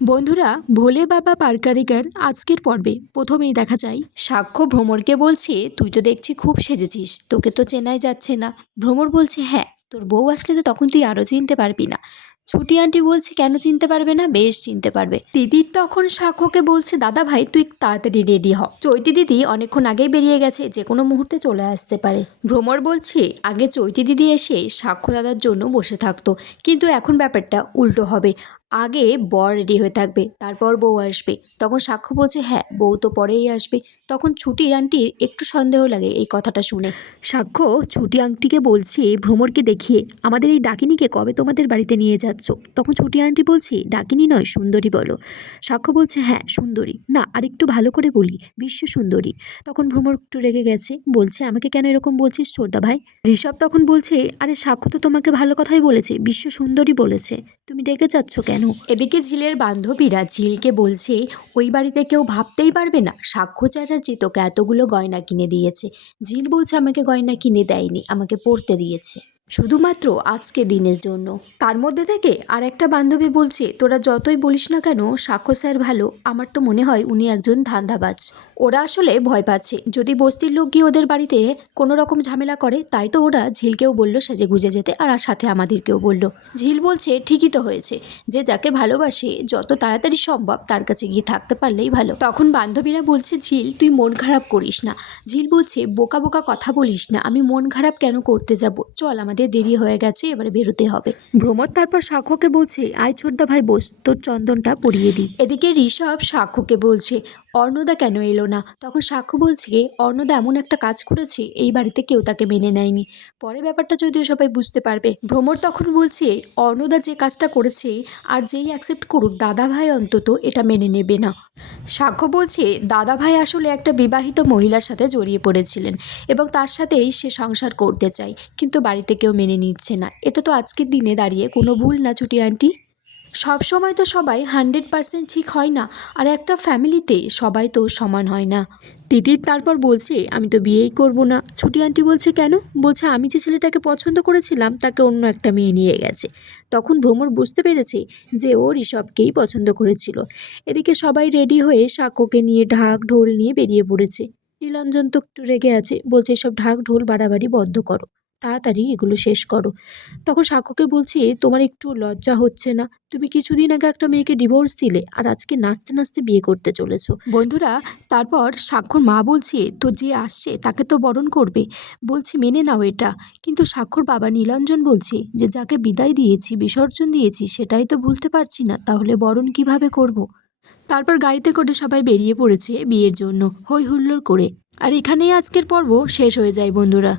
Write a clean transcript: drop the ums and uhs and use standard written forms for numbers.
বন্ধুরা, ভোলে বাবা পারকারিকার আজকের পর্বে প্রথমেই দেখা যায় সাক্ষ্য ভ্রমরকে বলছে, তুই তো দেখছি খুব সেজেছিস, তোকে তো চেনাই যাচ্ছে না। ভ্রমর বলছে, হ্যাঁ, তোর বউ আসলে তো তখন তুই আরও চিনতে পারবি না। ছুটি আন্টি বলছে, কেন চিনতে পারবে না, বেশ চিনতে পারবে। দিদি তখন সাক্ষ্যকে বলছে, দাদা ভাই তুই তাড়াতাড়ি রেডি হ, চৈতি দিদি অনেকক্ষণ আগেই বেরিয়ে গেছে, যে কোনো মুহূর্তে চলে আসতে পারে। ভ্রমর বলছে, আগে চৈতি দিদি এসে সাক্ষ্য দাদার জন্য বসে থাকতো, কিন্তু এখন ব্যাপারটা উল্টো হবে। আগে বর রেডি হয়ে থাকবে, তারপর বউ আসবে। তখন সাক্ষ্য বলছে, হ্যাঁ, বউ তো পরেই আসবে। তখন ছুটি আন্টির একটু সন্দেহ লাগে এই কথাটা শুনে। সাক্ষ্য ছুটি আন্টিকে বলছে ভ্রমরকে দেখিয়ে, আমাদের এই ডাকিনীকে কবে তোমাদের বাড়িতে নিয়ে যাচ্ছ? তখন ছুটি আন্টি বলছে, ডাকিনী নয়, সুন্দরী বলো। সাক্ষ্য বলছে, হ্যাঁ সুন্দরী, না আর একটু ভালো করে বলি, বিশ্ব সুন্দরী। তখন ভ্রমর একটু রেগে গেছে, বলছে, আমাকে কেন এরকম বলছিস ছোটদা ভাই? ঋষভ তখন বলছে, আরে সাক্ষ্য তো তোমাকে ভালো কথাই বলেছে, বিশ্ব সুন্দরী বলেছে, তুমি ডেকে যাচ্ছ কেন? এদিকে ঝিলের বান্ধবীরা ঝিলকে বলছে, ওই বাড়িতে কেউ ভাবতেই পারবে না সাক্ষ্য চ্যাটার্জি তোকে এতগুলো গয়না কিনে দিয়েছে। ঝিল বলছে, আমাকে গয়না কিনে দেয়নি, আমাকে পরতে দিয়েছে, শুধুমাত্র আজকে দিনের জন্য। তার মধ্যে থেকে আর একটা বান্ধবী বলছে, তোরা যতই বলিস না কেন সাক্ষ্য স্যার ভালো, আমার তো মনে হয় উনি একজন ধান্দাবাজ। ওরা আসলে ভয় পাচ্ছে, যদি বস্তির লোক গিয়ে ওদের বাড়িতে কোনো রকম ঝামেলা করে, তাই তো ওরা ঝিলকেও বললো সেজে গুজে যেতে, আর সাথে আমাদেরকেও বললো। ঝিল বলছে, ঠিকই তো হয়েছে, যে যাকে ভালোবাসে যত তাড়াতাড়ি সম্ভব তার কাছে গিয়ে থাকতে পারলেই ভালো। তখন বান্ধবীরা বলছে, ঝিল তুই মন খারাপ করিস না। ঝিল বলছে, বোকা বোকা কথা বলিস না, আমি মন খারাপ কেন করতে যাব, চল আমাদের দেরি হয়ে গেছে, এবারে বেরোতে হবে। ভ্রমর তারপর সাক্ষ্যকে বলছে, আয় ছোটদা ভাই বস, তোর চন্দনটা পরিয়ে দিই। এদিকে ঋষভ সাক্ষ্যকে বলছে, অর্ণদা কেন এলো না? তখন সাক্ষ্য বলছে, অর্ণদা এমন একটা কাজ করেছে এই বাড়িতে কেউ তাকে মেনে নেয়নি, পরে ব্যাপারটা যদিও সবাই বুঝতে পারবে। ভ্রমর তখন বলছে, অর্ণদা যে কাজটা করেছে আর যেই অ্যাকসেপ্ট করুক, দাদা ভাই অন্তত এটা মেনে নেবে না। সাক্ষ্য বলছে, দাদা ভাই আসলে একটা বিবাহিত মহিলার সাথে জড়িয়ে পড়েছিলেন এবং তার সাথেই সে সংসার করতে চায়, কিন্তু বাড়িতে কেউ মেনে নিচ্ছে না। এটা তো আজকের দিনে দাঁড়িয়ে কোনো ভুল না ছুটি আন্টি। সব সময় তো সবাই 100% ঠিক হয় না, আর একটা ফ্যামিলিতে সবাই তো সমান হয় না। তিতির তারপর বলছে, আমি তো বিয়েই করব না। ছুটি আন্টি বলছে, কেন? বলছে, আমি যে ছেলেটাকে পছন্দ করেছিলাম তাকে অন্য একটা মেয়ে নিয়ে গেছে। তখন ভ্রমর বুঝতে পেরেছে যে ও ঋষভকেই পছন্দ করেছিল। এদিকে সবাই রেডি হয়ে সাক্ষ্যকে নিয়ে ঢাক ঢোল নিয়ে বেরিয়ে পড়েছে। নীলাঞ্জন তো একটু রেগে আছে, বলছে, এসব ঢাক ঢোল বাড়াবাড়ি বন্ধ করো, তাড়াতাড়ি এগুলো শেষ করো। তখন সাক্ষ্যকে বলছি, তোমার একটু লজ্জা হচ্ছে না? তুমি কিছুদিন আগে একটা মেয়েকে ডিভোর্স দিলে, আর আজকে নাচতে নাচতে বিয়ে করতে চলেছো। বন্ধুরা, তারপর সাক্ষ্যর মা বলছে, তো যে আসছে তাকে তো বরণ করবে, বলছি মেনে নাও এটা। কিন্তু সাক্ষ্যর বাবা নীলাঞ্জন বলছে, যে যাকে বিদায় দিয়েছি, বিসর্জন দিয়েছি, সেটাই তো ভুলতে পারছি না, তাহলে বরণ কিভাবে করব? তারপর গাড়িতে করে সবাই বেরিয়ে পড়েছে বিয়ের জন্য, হই হুল্লোড় করে। আর এখানেই আজকের পর্ব শেষ হয়ে যায় বন্ধুরা।